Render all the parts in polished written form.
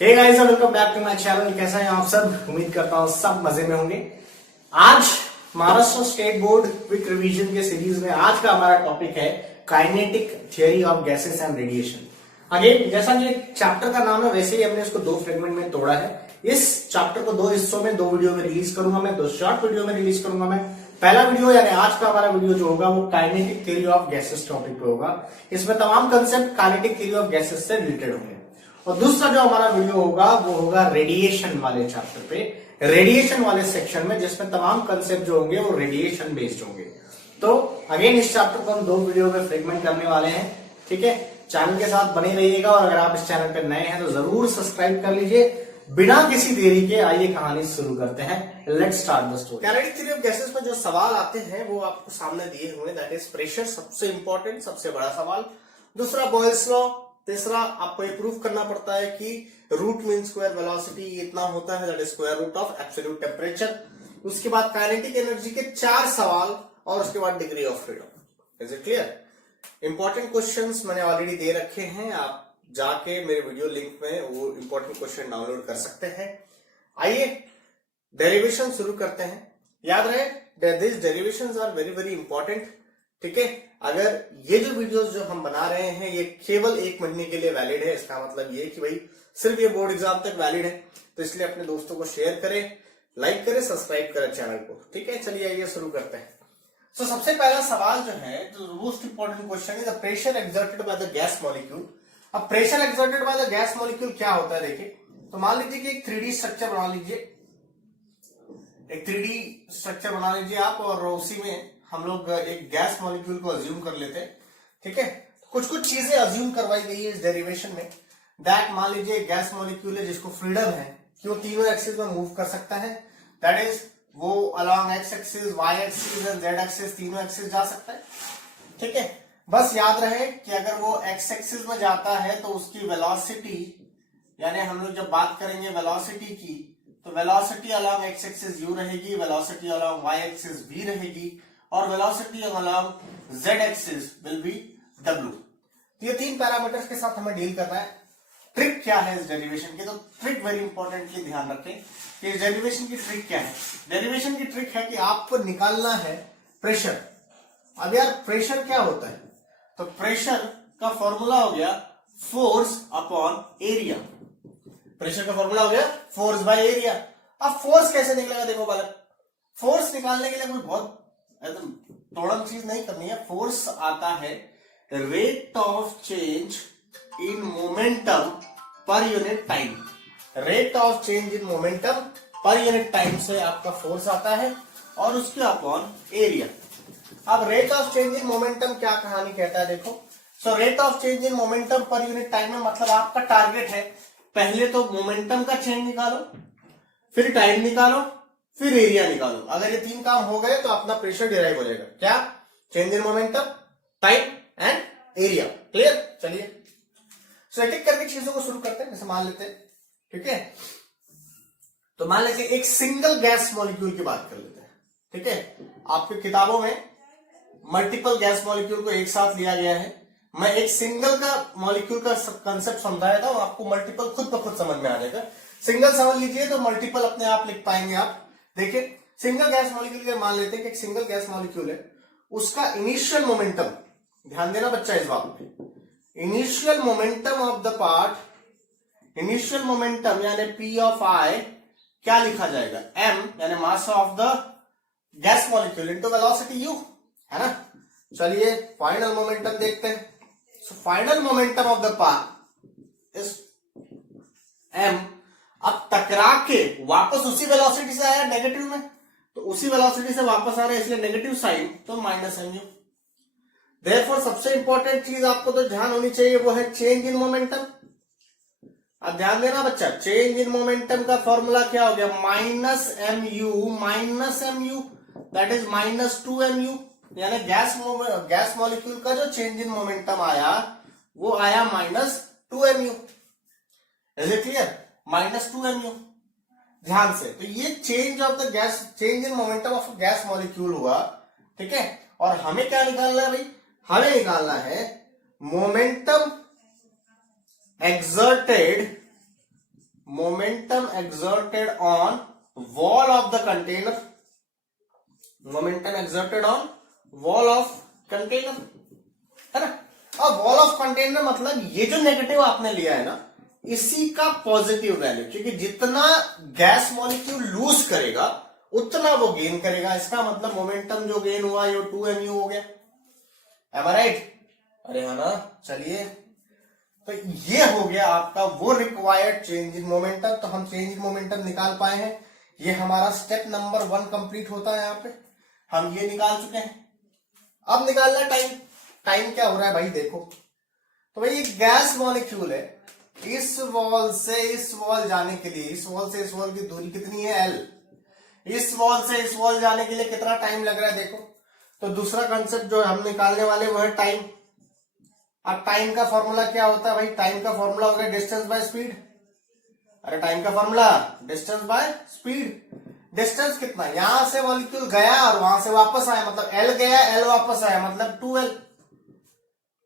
Hey guys, welcome back to my channel. कैसा है आप सब? उम्मीद करता हूँ सब मजे में होंगे। आज Maharashtra state board quick revision के सीरीज में आज का हमारा टॉपिक है kinetic theory of gases and radiation. Again, जैसा कि चैप्टर का नाम है वैसे ही हमने इसको दो फ्रेगमेंट में तोड़ा है। इस चैप्टर को दो हिस्सों में दो वीडियो में रिलीज करूंगा मैं, दो शॉर्ट वीडियो में रिलीज करूंगा मैं। पहला वीडियो यानी आज का हमारा वीडियो जो होगा वो kinetic theory of gases topic पे होगा। इसमें तमाम concept kinetic theory of gases से रिलेटेड होंगे। और दूसरा जो हमारा वीडियो होगा वो होगा रेडिएशन वाले चैप्टर पे, रेडिएशन वाले सेक्शन में, जिसमें तमाम कंसेप्ट जो होंगे वो रेडिएशन बेस्ड होंगे। तो अगेन इस चैप्टर को हम दो वीडियो में फ्रेगमेंट करने वाले हैं। ठीक है, चैनल के साथ बने रहिएगा और अगर आप इस चैनल पर नए हैं तो जरूर सब्सक्राइब कर लीजिए। बिना किसी देरी के आइए कहानी शुरू करते हैं। Let's start the story. Kinetic theory of gases में जो सवाल आते हैं वो आपको सामने दिए हुए, दैट इज प्रेशर सबसे इंपॉर्टेंट, सबसे बड़ा सवाल। दूसरा बॉयल्स लॉ। तीसरा आपको ये प्रूफ करना पड़ता है कि रूट मीन स्क्वायर वेलोसिटी इतना होता है, that is square root of absolute temperature. उसके बाद काइनेटिक एनर्जी के 4 सवाल और उसके बाद degree of freedom. Is it clear? Important questions मैंने ऑलरेडी दे रखे हैं, आप जाके मेरे वीडियो लिंक में वो इंपॉर्टेंट क्वेश्चन डाउनलोड कर सकते हैं। आइए डेरिवेशन शुरू करते हैं। याद रहे this derivations are very very important. ठीक है, अगर ये जो वीडियोस जो हम बना रहे हैं ये केवल 1 महीने के लिए वैलिड है, इसका मतलब ये कि भाई सिर्फ ये बोर्ड एग्जाम तक वैलिड है, तो इसलिए अपने दोस्तों को शेयर करें, लाइक करें, सब्सक्राइब करें चैनल को। ठीक है, चलिए आइए शुरू करते हैं। तो सबसे पहला सवाल जो है, जो most important question is the pressure exerted by the gas molecule. अब pressure exerted by the gas molecule क्या होता है देखिए। तो मान लीजिए कि एक 3D स्ट्रक्चर बना लीजिए, एक 3D स्ट्रक्चर बना लीजिए आप, और उसी में हम लोग एक गैस मॉलिक्यूल को अज्यूम कर लेते हैं। ठीक है, कुछ कुछ चीजें अज्यूम करवाई गई है इस डेरिवेशन में। दैट मान लीजिए एक गैस मॉलिक्यूल है जिसको फ्रीडम है कि वो तीनों एक्सिस में मूव कर सकता है, दैट इज वो along X axis, Y axis and Z axis, तीनों एक्सिस जा सकता है। ठीक है, बस याद रहे कि अगर वो एक्स एक्सिस में जाता है तो उसकी वेलोसिटी, यानी हम लोग जब बात करेंगे वेलोसिटी की, तो velocity along X axis U रहेगी, velocity along Y axis V रहेगी, और velocity along Z axis will be W. तो ये 3 पैरामीटर्स के साथ हमें डील करना है। ट्रिक क्या है इस डेरिवेशन की? तो ट्रिक वेरी इंपॉर्टेंटली ध्यान रखें कि इस डेरिवेशन की ट्रिक क्या है। डेरिवेशन की ट्रिक है कि आपको निकालना है प्रेशर। अब यार प्रेशर क्या होता है? तो प्रेशर का फॉर्मूला हो गया फोर्स अपॉन एरिया। प्रेशर का फॉर्मूला हो गया फोर्स बाय एरिया। अब फोर्स कैसे निकलेगा? देखो बालक, फोर्स निकालने के लिए कोई बहुत तोड़न चीज नहीं करनी है। फोर्स आता है rate of change in momentum per unit time. Rate of change in momentum per unit time से आपका फोर्स आता है, और उसके अपॉन एरिया। अब rate of change in momentum क्या कहानी कहता है देखो। So rate of change in momentum per unit time में मतलब आपका टारगेट है पहले तो मोमेंटम का चेंज निकालो, फिर टाइम निकालो, फिर एरिया निकालो। अगर ये 3 काम हो गए तो अपना प्रेशर डिराइव हो जाएगा। क्या? Change in momentum, time and area. Clear? चलिए सो एक एक करके चीजों को शुरू करते हैं। जैसे मान लेते हैं, ठीक है, तो मान लीजिए एक सिंगल गैस मॉलिक्यूल की बात कर लेते हैं। ठीक है, आपकी किताबों में मल्टीपल गैस मॉलिक्यूल को एक साथ लिया गया है। मैं एक सिंगल का मॉलिक्यूल का कंसेप्ट समझाया था, आपको मल्टीपल खुद ब खुद समझ में आ जाएगा। सिंगल समझ लीजिए तो मल्टीपल अपने आप लिख पाएंगे आप। देखिए, सिंगल गैस मॉलिक्यूल के मान लेते हैं कि एक सिंगल गैस मॉलिक्यूल है, उसका इनिशियल मोमेंटम, ध्यान देना बच्चा इस बात पे, initial momentum of the part, initial momentum यानी पी ऑफ आई क्या लिखा जाएगा? एम यानी mass of the gas molecule into velocity u, है ना। चलिए फाइनल मोमेंटम देखते हैं। So final momentum of the part is m. अब टकरा के वापस उसी वेलोसिटी से आया नेगेटिव में, तो उसी वेलोसिटी से वापस आ रहा है इसलिए नेगेटिव साइन, तो माइनस एम यू। देयरफॉर सबसे इंपॉर्टेंट चीज आपको तो ध्यान होनी चाहिए वो है चेंज इन मोमेंटम। अब ध्यान देना बच्चा, चेंज इन मोमेंटम का फॉर्मूला क्या हो गया? Minus m u, that is minus 2 m u. यानी गैस मॉलिक्यूल का जो चेंज इन मोमेंटम आया वो आया minus 2 m u. Is it clear? Minus 2 m u. ध्यान से, तो ये change of the gas, change in momentum of gas molecule हुआ। ठीक है, और हमें क्या निकालना है भाई? हमें निकालना है momentum exerted momentum exerted on wall of the container, momentum exerted on wall of container, है ना। अब वॉल ऑफ कंटेनर मतलब ये जो नेगेटिव आपने लिया है ना, इसी का पॉजिटिव वैल्यू, क्योंकि जितना गैस मॉलिक्यूल लूज करेगा उतना वो गेन करेगा। इसका मतलब मोमेंटम जो गेन हुआ ये 2mu हो गया। एम आई राइट? अरे हाँ ना। चलिए, तो ये हो गया आपका वो रिक्वायर्ड चेंज इन मोमेंटम। तो हम चेंज इन मोमेंटम निकाल पाए हैं। ये हमारा स्टेप नंबर 1 कंप्लीट होता है। यहाँ पे हम ये निकाल चुके हैं। अब निकालना टाइम। टाइम क्या हो रहा है भाई, देखो तो भाई ये गैस मॉलिक्यूल है, इस वॉल से इस वॉल जाने के लिए, इस वॉल से इस वॉल की दूरी कितनी है, L। इस वॉल से इस वॉल जाने के लिए कितना टाइम लग रहा है, देखो। तो दूसरा कंसेप्ट जो हम निकालने वाले वो है टाइम। अब टाइम का फॉर्मूला क्या होता है भाई, टाइम का फॉर्मूला होगा डिस्टेंस बाय स्पीड। अरे टाइम का formula distance by speed. Distance कितना, यहां से मॉलिक्यूल गया और वहां से वापस आया, मतलब L गया L वापस आया, मतलब 2L।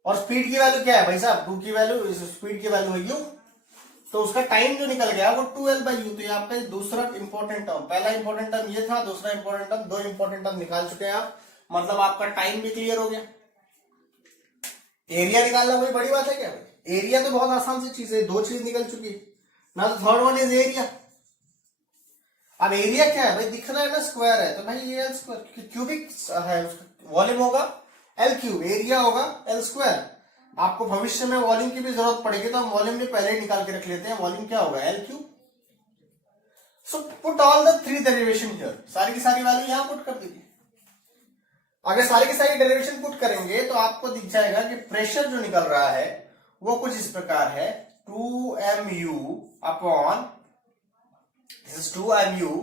और स्पीड की वैल्यू क्या है भाई साहब, 2 की वैल्यू, स्पीड की वैल्यू है u। तो उसका टाइम जो निकल गया वो 2L/u। तो ये आपका दूसरा इंपॉर्टेंट टर्म, पहला इंपॉर्टेंट टर्म ये था, दूसरा इंपॉर्टेंट टर्म, 2 इंपॉर्टेंट टर्म निकाल चुके हैं आप। मतलब आपका टाइम भी क्लियर हो गया। एरिया निकालना कोई बड़ी बात है क्या भाई? एरिया तो बहुत आसान सी चीज है, 2 चीज निकल चुकी है ना। तो थर्ड वन इज एरिया। अब एरिया क्या है भाई, दिख रहा है ना स्क्वायर है, तो भाई ये L स्क्वायर, क्यूबिक है, वॉल्यूम होगा L क्यूब, एरिया होगा L स्क्वायर। आपको भविष्य में वॉल्यूम की भी जरूरत पड़ेगी तो हम वॉल्यूम भी पहले ही निकाल के रख लेते हैं। वॉल्यूम क्या होगा, L cube. So put all the 3 derivation here, सारी की सारी वैल्यू यहां पुट कर दीजिए। अगर सारी की सारी डेरिवेशन पुट करेंगे तो आपको दिख जाएगा कि प्रेशर जो निकल रहा है वो कुछ इस प्रकार है, 2mu upon, this is 2mu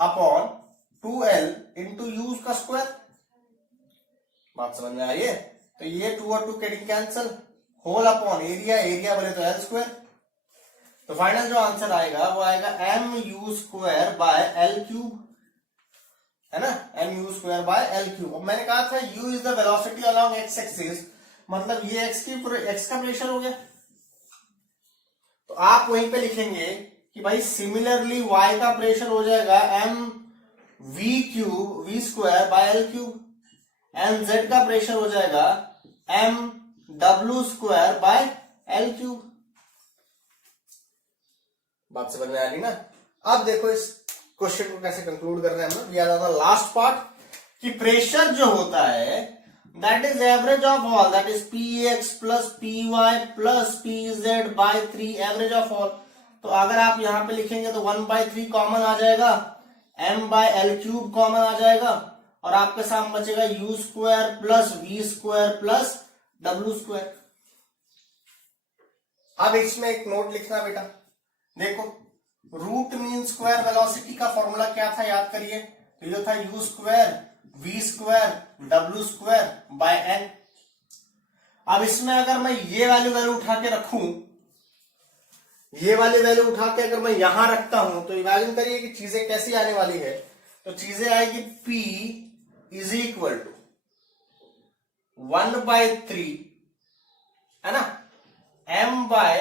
upon 2L into you का स्क्वायर। बात समझ में आ रही है? तो ये 2 और 2 getting cancel, whole upon area, area बोले तो L स्क्वायर। तो फाइनल जो आंसर आएगा वो आएगा mu square by L cube, है ना, mu square by L cube. अब मैंने कहा था u is the velocity along x axis, मतलब ये x का प्रेशर हो गया। तो आप वहीं पे लिखेंगे कि भाई सिमिलरली y का प्रेशर हो जाएगा m v square by L cube, and z का प्रेशर हो जाएगा m w square by L cube. बात समझ में आ रही ना? अब देखो इस क्वेश्चन को कैसे कंक्लूड कर रहे हैं हम। याद आता लास्ट पार्ट कि प्रेशर जो होता है that is average of all, that is px plus py plus pz by 3, average of all. तो अगर आप यहां पे लिखेंगे तो 1/3 कॉमन आ जाएगा, m by L cube common आ जाएगा, और आपके सामने बचेगा u square plus v square plus w square. अब इसमें एक नोट लिखना बेटा, देखो रूट मीन स्क्वायर वेलोसिटी का फॉर्मूला क्या था, याद करिए। तो ये था u square v square w square by n। अब इसमें अगर मैं ये वैल्यू उठा के रखूं, ये वाली वैल्यू उठा के अगर मैं यहां रखता हूं तो इमेजिन करिए कि चीजें कैसी आने वाली है। तो चीजें आएगी p इज इक्वल टू 1/3, है ना, m बाय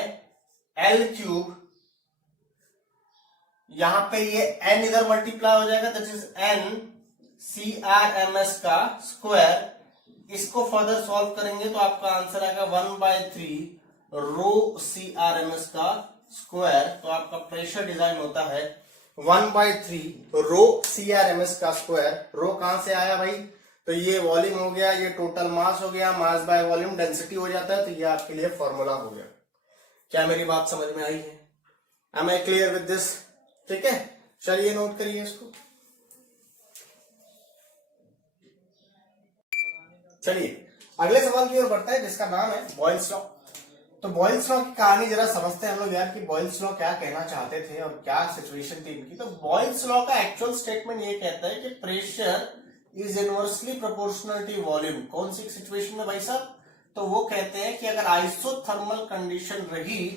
L क्यूब। यहां पे ये n इधर मल्टीप्लाई हो जाएगा, दैट इज n CRMS का स्क्वायर। इसको फर्दर सॉल्व करेंगे तो आपका आंसर आएगा 1/3 रो CRMS का स्क्वायर। तो आपका प्रेशर डिजाइन होता है 1/3 रो CRMS का स्क्वायर। रो कहां से आया भाई, तो ये वॉल्यूम हो गया, ये टोटल मास हो गया, मास बाय वॉल्यूम डेंसिटी हो जाता है। तो ये आपके लिए फॉर्मूला हो गया। क्या मेरी बात समझ में आई है? Am I clear with this? ठीक है, चलिए नोट करिए इसको। चलिए अगले सवाल की ओर बढ़ता है जिसका नाम है बॉयल्स लॉ। तो बॉयल्स लॉ की कहानी जरा समझते हैं हम लोग यार कि बॉयल्स लॉ क्या कहना चाहते थे और क्या सिचुएशन थी इनकी। तो बॉयल्स लॉ का एक्चुअल स्टेटमेंट ये कहता है कि pressure is inversely proportional to volume. कौन सी सिचुएशन में भाई साहब? तो वो कहते हैं कि अगर आइसोथर्मल कंडीशन रही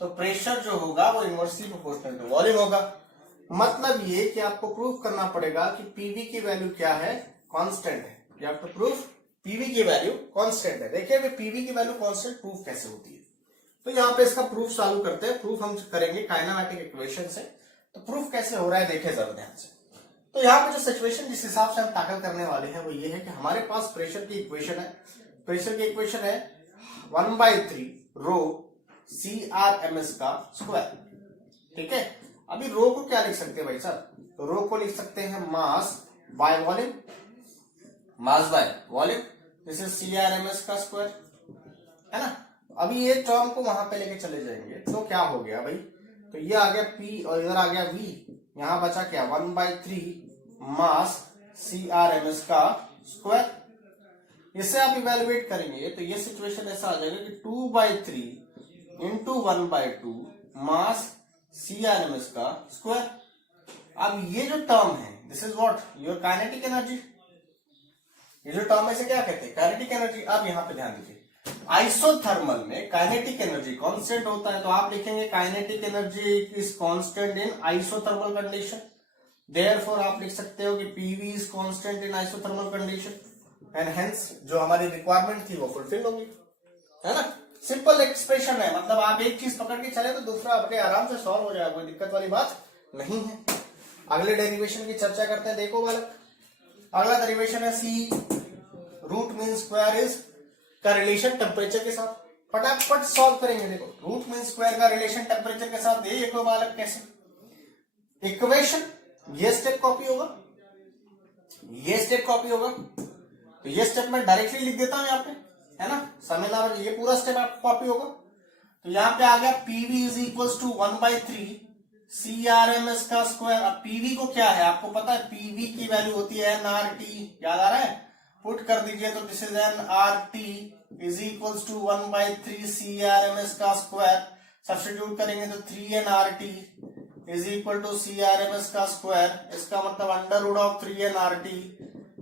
तो प्रेशर जो होगा वो इनवर्सली प्रोपोर्शनल टू वॉल्यूम होगा। मतलब ये कि आपको प्रूफ करना पड़ेगा कि पीवी की वैल्यू क्या है, कांस्टेंट है। You have to proof PV की वैल्यू कांस्टेंट है। देखिए पीवी की वैल्यू कांस्टेंट प्रूफ कैसे होती है। तो यहाँ पे इसका प्रूफ चालू करते हैं। प्रूफ हम करेंगे काइनेमेटिक इक्वेशन से। तो प्रूफ कैसे हो रहा है देखें जरा ध्यान से। तो यहाँ पे जो सिचुएशन जिस हिसाब से हम टैकल करने वाले हैं वो ये है कि हमारे पास प्रेशर की इक्वेशन है। प्रेशर की इक्वेशन है 1/3 रो CRMS का स्क्वायर। ठीक है, अभी रो को क्या लिख सकते हैं भाई साहब? रो को लिख सकते हैं mass by volume, mass by volume, this is CRMS का स्क्वायर, है ना। अभी ये टर्म को वहां पे लेके चले जाएंगे तो क्या हो गया भाई? तो ये आ गया P और इधर आ गया V, यहां बचा क्या? 1/3 मास CRMS का स्क्वायर। इससे आप इवेलुएट करेंगे तो ये सिचुएशन ऐसा आ जाएगा कि 2/3 इंटू 1/2 मास CRMS का स्क्वायर। अब ये जो टर्म है this is what your kinetic energy. ये जो टर्म है इसे क्या कहते हैं? Kinetic energy. अब यहां पे ध्यान दीजिए, आइसोथर्मल में काइनेटिक एनर्जी कांस्टेंट होता है, तो आप लिखेंगे kinetic energy is constant in isothermal condition. Therefore आप लिख सकते हो कि PV is constant in isothermal condition and hence जो हमारी रिक्वायरमेंट थी वो फुलफिल होगी, है ना। सिंपल एक्सप्रेशन है, मतलब आप एक चीज पकड़ के चले तो दूसरा अपने आराम से सॉल्व हो जाएगा, कोई दिक्कत वाली बात नहीं है। अगले डेरिवेशन की चर्चा करते हैं। देखो बालक, अगला डेरिवेशन है सी रूट मीन स्क्वायर इज का रिलेशन टेम्परेचर के साथ। फटाफट सॉल्व करेंगे। देखो रूट मीन स्क्वायर का रिलेशन टेम्परेचर के साथ देखो बालक कैसे। इक्वेशन ये स्टेप कॉपी होगा, ये स्टेप कॉपी होगा, तो ये स्टेप मैं डायरेक्टली लिख देता हूं यहाँ पे, है ना। समझना, ये पूरा स्टेप आपको कॉपी होगा। तो यहाँ पे आ गया PV is equals to 1/3 CRMS का स्क्वायर। अब पीवी को क्या है आपको पता है? पीवी की वैल्यू होती है NRT, याद आ रहा है? पुट कर दीजिए तो this is NRT is equals to 1/3 CRMS का स्क्वायर। सब्स्टिट्यूट करेंगे तो 3NRT is equal to CRMS का स्क्वायर। इसका मतलब under root of 3NRT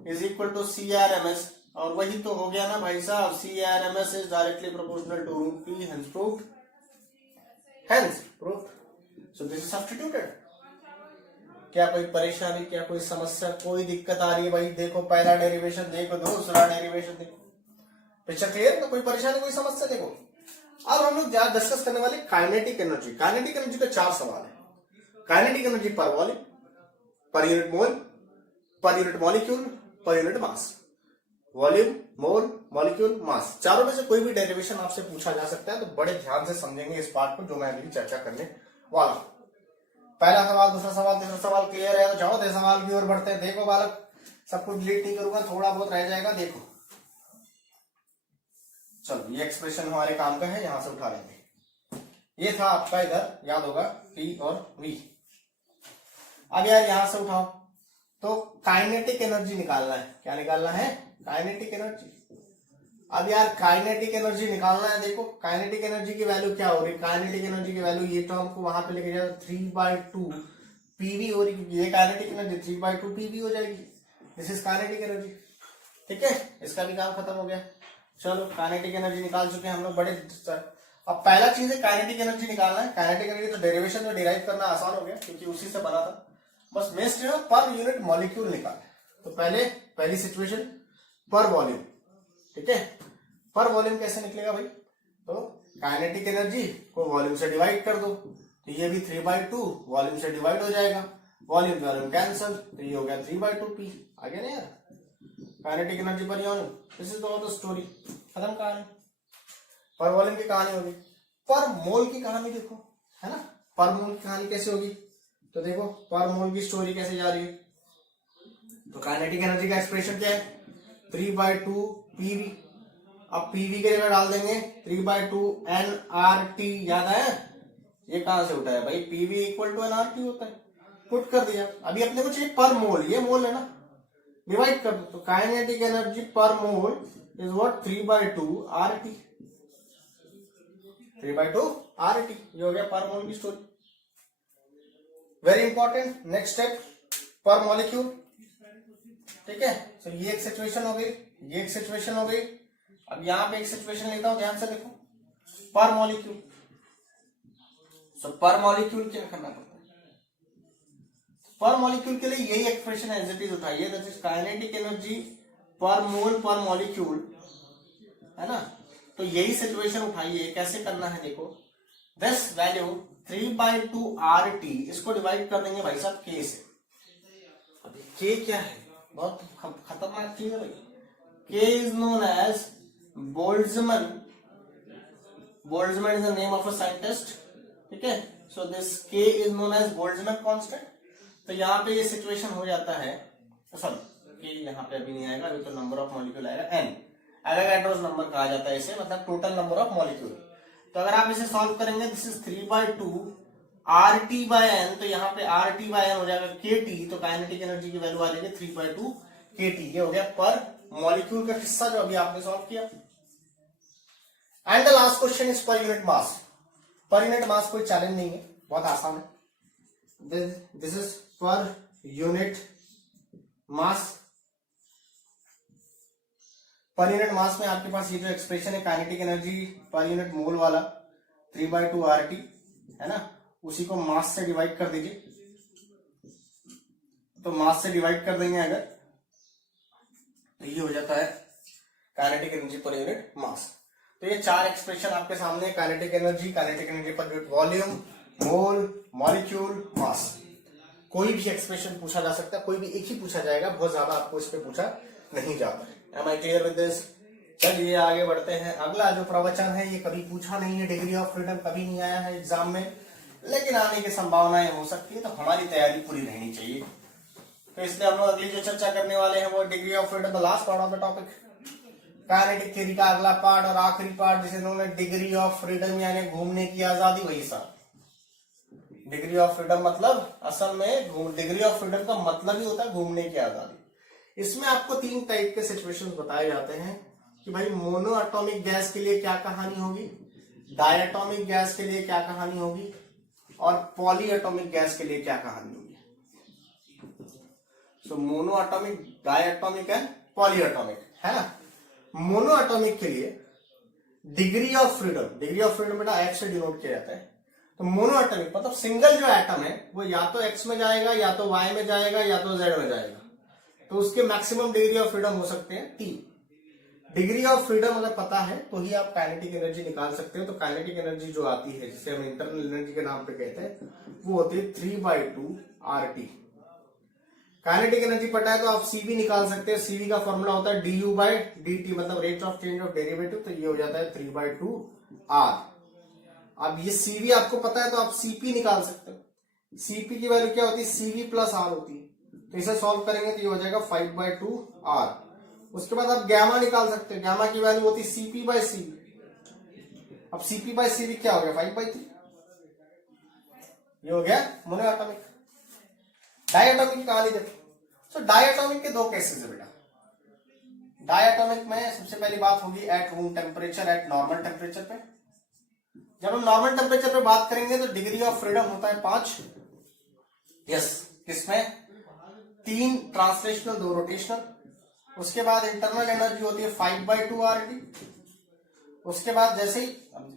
is equal to CRMS, और वही तो हो गया ना भाई साहब, CRMS is directly proportional to root P, hence proved, hence proved. So this is substituted. क्या कोई परेशानी, क्या कोई समस्या, कोई दिक्कत आ रही है भाई? देखो पहला डेरिवेशन देखो, दूसरा डेरिवेशन देखो, पिक्चर क्लियर? तो कोई परेशानी, कोई समस्या? देखो अब हम लोग डिस्कस करने वाले काइनेटिक एनर्जी। काइनेटिक एनर्जी का 4 सवाल है। Kinetic energy per volume, per unit mole, per unit molecule, per unit mass. Volume, mole, molecule, mass, चारों में से कोई भी डेरिवेशन आपसे पूछा जा सकता है। तो बड़े ध्यान से समझेंगे इस पार्ट को जो मैं अभी चर्चा करने वाला हूं। पहला सवाल, दूसरा सवाल, तीसरा सवाल क्लियर है तो जाओ सवाल की ओर बढ़ते हैं। देखो बालक, सब कुछ डिलीट नहीं करूंगा, थोड़ा बहुत रह जाएगा। देखो चलो, ये एक्सप्रेशन हमारे काम का है, यहां से उठा लेंगे। ये था आपका, इधर याद होगा P और V। अब यार यहां से उठाओ तो काइनेटिक एनर्जी निकालना है। क्या निकालना है? Kinetic energy. अब यार काइनेटिक एनर्जी निकालना है। देखो काइनेटिक एनर्जी की वैल्यू क्या हो रही है? काइनेटिक एनर्जी की वैल्यू, ये टर्म को वहां पे लेके जाए 3/2 PV हो रही है। ये काइनेटिक एनर्जी 3/2 PV हो जाएगी। This is kinetic energy. ठीक है, इसका भी काम खत्म हो गया। चलो काइनेटिक एनर्जी निकाल चुके हैं हम लोग, बड़े। अब पहला चीज है काइनेटिक एनर्जी निकालना है। काइनेटिक एनर्जी तो डेरिवेशन में डिराइव करना आसान हो गया क्योंकि उसी से बना था। बस नेक्स्ट है पर यूनिट मॉलिक्यूल निकालना। तो पहली सिचुएशन पर वॉल्यूम। ठीक है, पर वॉल्यूम कैसे निकलेगा भाई? तो काइनेटिक एनर्जी को वॉल्यूम से डिवाइड कर दो, तो ये भी 3/2 वॉल्यूम से डिवाइड हो जाएगा। वॉल्यूम वॉल्यूम कैंसल, तो ये हो गया 3/2 P। आ गया ना यार, kinetic energy per volume. This is the story, खत्म कहानी। पर वॉल्यूम की कहानी होगी। पर मोल की कहानी देखो, है ना। पर मोल की कहानी कैसे होगी? तो देखो पर मोल की स्टोरी कैसे जा रही है। तो काइनेटिक एनर्जी का एक्सप्रेशन क्या है? 3/2 PV। अब PV के जगह डाल देंगे 3/2 NRT। याद है? ये कहां से उठा है भाई? PV इक्वल टू NRT होता है। पुट कर दिया। अभी अपने को चाहिए पर मोल, ये मोल है ना, डिवाइड कर दो। तो काइनेटिक एनर्जी पर mole is what? 3/2 RT। 3/2 RT, ये हो गया पर मोल की story. Very important. Next step पर मॉलिक्यूल। ठीक है, तो ये एक सिचुएशन हो गई, ये एक सिचुएशन हो गई। अब यहां पे एक सिचुएशन लेता हूं, ध्यान से देखो। पर मॉलिक्यूल, सो पर मॉलिक्यूल क्या करना पड़ता है? पर मॉलिक्यूल के लिए यही एक्सप्रेशन एज इट इज उठाइए, दैट इज काइनेटिक एनर्जी पर मोल पर मॉलिक्यूल, है ना, तो यही सिचुएशन उठाइए, कैसे करना है देखो, दिस वैल्यू 3/2 RT, इसको डिवाइड कर देंगे भाई साहब K से। अभी K क्या है, बहुत खतरनाक चीज है भाई। K is known as Boltzmann, Boltzmann is the name of a scientist, ठीक है। So this K is known as Boltzmann constant. तो यहाँ पे ये सिचुएशन हो जाता है, सॉरी K यहाँ पे अभी नहीं आएगा, अभी तो नंबर ऑफ मॉलिक्यूल आएगा N, एवोगाड्रोस नंबर कहा जाता है इसे, मतलब टोटल नंबर ऑफ मॉलिक्यूल। तो अगर आप इसे सॉल्व करेंगे, दिस इज 3/2 RT/N, तो यहाँ पे RT/N हो जाएगा KT, तो काइनेटिक एनर्जी की वैल्यू आ जाएगी 3/2 KT। ये हो गया पर मॉलिक्यूल का हिस्सा जो अभी आपने सॉल्व किया। And the last question is पर यूनिट मास। पर यूनिट मास कोई चैलेंज नहीं है, बहुत आसान है। दिस इज पर यूनिट मास। पर यूनिट मास में आपके पास ये जो एक्सप्रेशन है काइनेटिक एनर्जी पर यूनिट मोल वाला 3/2 RT है ना, उसी को मास से डिवाइड कर दीजिए। तो मास से डिवाइड कर देंगे अगर, तो ये हो जाता है kinetic energy per unit mass. तो ये चार एक्सप्रेशन आपके सामने, kinetic energy per unit volume, mole, molecule, mass. कोई भी एक्सप्रेशन पूछा जा सकता है, कोई भी एक ही पूछा जाएगा, बहुत ज्यादा आपको इस पे पूछा नहीं जाता है। Am I clear with this? चलिए आगे बढ़ते हैं। अगला जो प्रवचन है ये कभी पूछा नहीं है, डिग्री ऑफ फ्रीडम कभी नहीं आया है एग्जाम में, लेकिन आने की संभावनाएं हो सकती है, तो हमारी तैयारी पूरी रहनी चाहिए। तो इसलिए हम लोग अगली जो चर्चा करने वाले हैं वो degree of freedom, the last part of the topic, kinetic theory का अगला पार्ट और आखिरी पार्ट, जिसे उन्होंने डिग्री ऑफ फ्रीडम यानी घूमने की आजादी। वही साहब, डिग्री ऑफ फ्रीडम मतलब असल में डिग्री ऑफ फ्रीडम का मतलब ही होता है घूमने की आजादी। इसमें आपको तीन टाइप के सिचुएशंस बताए जाते हैं कि भाई मोनो एटॉमिक गैस के लिए क्या कहानी होगी, डायटॉमिक गैस के लिए क्या कहानी होगी, और पॉली एटॉमिक गैस के लिए क्या कहानी होगी। So monoatomic, diatomic and polyatomic, है ना। मोनो एटॉमिक के लिए डिग्री ऑफ फ्रीडम बेटा X से डिनोट किया जाता है। तो मोनो एटॉमिक मतलब सिंगल जो एटम है वो या तो X में जाएगा, या तो Y में जाएगा, या तो Z में जाएगा, तो उसके मैक्सिमम डिग्री ऑफ फ्रीडम हो सकते हैं 3। डिग्री ऑफ फ्रीडम अगर पता है तो ही आप काइनेटिक एनर्जी निकाल सकते हो। तो काइनेटिक एनर्जी जो आती है, जिसे हम इंटरनल एनर्जी के नाम पे कहते हैं, वो होती है 3/2 RT। काइनेटिक एनर्जी पता है तो आप CV निकाल सकते हैं। CV का फॉर्मूला होता है du/dt, मतलब rate of change of derivative, तो ये हो जाता है 3/2 R। अब ये CV आपको पता है तो आप CP निकाल सकते हो। CP की वैल्यू क्या होती है, CV प्लस R होती है। तो इसे सॉल्व करेंगे तो ये हो जाएगा 5/2 R। उसके बाद आप गैमा निकाल सकते हैं, गैमा की वैल्यू होती है CP/CV। अब CP/CV क्या हो गया, 5/3। ये हो गया मोनो एटॉमिक। डायटॉमिक की कहानी देखो। सो डायटॉमिक के दो केसेस है बेटा। डायटॉमिक में सबसे पहली बात होगी at room temperature, eight normal temperature पे। जब हम नॉर्मल टेम्परेचर पे बात करेंगे तो डिग्री ऑफ फ्रीडम होता है 5। यस, किसमें 3 ट्रांसलेशनल, 2 रोटेशनल। उसके बाद इंटरनल एनर्जी होती है 5/2 RT। उसके बाद जैसे ही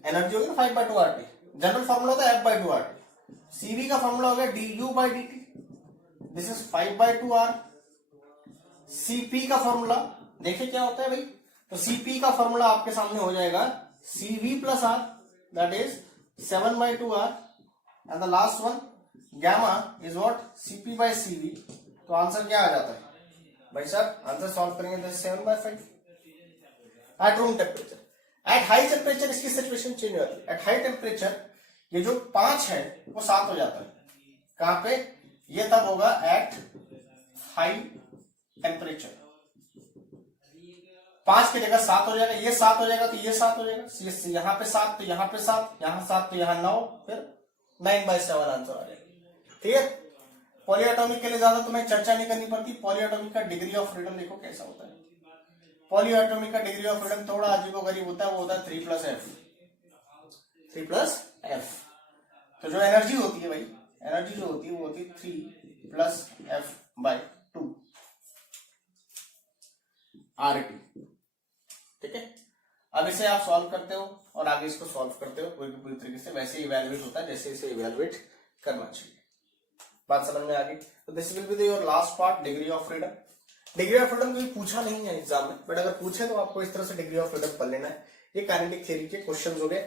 एनर्जी होगी ना 5/2 RT, जनरल फॉर्मूला होता है F/2 RT। CV का फॉर्मूला हो गया du/dt, this is 5/2 R। CP का फॉर्मूला देखिए क्या होता है भाई, तो CP का फॉर्मूला आपके सामने हो जाएगा CV plus R, that is 7/2 R। And the last one gamma is what, CP/CV। तो आंसर क्या आ जाता है भाई साहब, आंसर सॉल्व करेंगे तो 7/5 at room temperature. At high temperature इसकी सिचुएशन चेंज हो जाती है। एट हाई टेम्परेचर ये जो 5 है वो 7 हो जाता है। कहां पे, ये तब होगा एट हाई टेम्परेचर। 5 की जगह 7 हो जाएगा, ये 7 हो जाएगा तो ये 7 हो जाएगा, यहाँ पे 7 तो यहाँ पे 7, यहाँ 7 तो यहाँ 9, फिर 9/7 आंसर आ जाएगा। ठीक। पॉलीएटॉमिक के लिए ज्यादा तुम्हें चर्चा नहीं करनी पड़ती। पॉलीएटॉमिक का डिग्री ऑफ फ्रीडम देखो कैसा होता है। पॉलीएटॉमिक का डिग्री ऑफ फ्रीडम थोड़ा अजीबोगरीब होता है, वो होता है 3+F। 3+F। तो जो एनर्जी होती है भाई, एनर्जी जो होती है वो होती है 3+F/2 RT। ठीक है। अब इसे आप सॉल्व करते हो और आगे इसको सॉल्व करते हो पूरी तरीके से, वैसे इवेल्युएट होता है जैसे इसे इवेल्युएट करना चाहिए। बात समझ में आ गई। तो this will be your last part, degree of freedom. Degree of freedom कभी पूछा नहीं है एग्जाम में, बट अगर पूछे तो आपको इस तरह से डिग्री ऑफ फ्रीडम पढ़ लेना है। ये काइनेटिक थ्योरी के क्वेश्चन हो गए।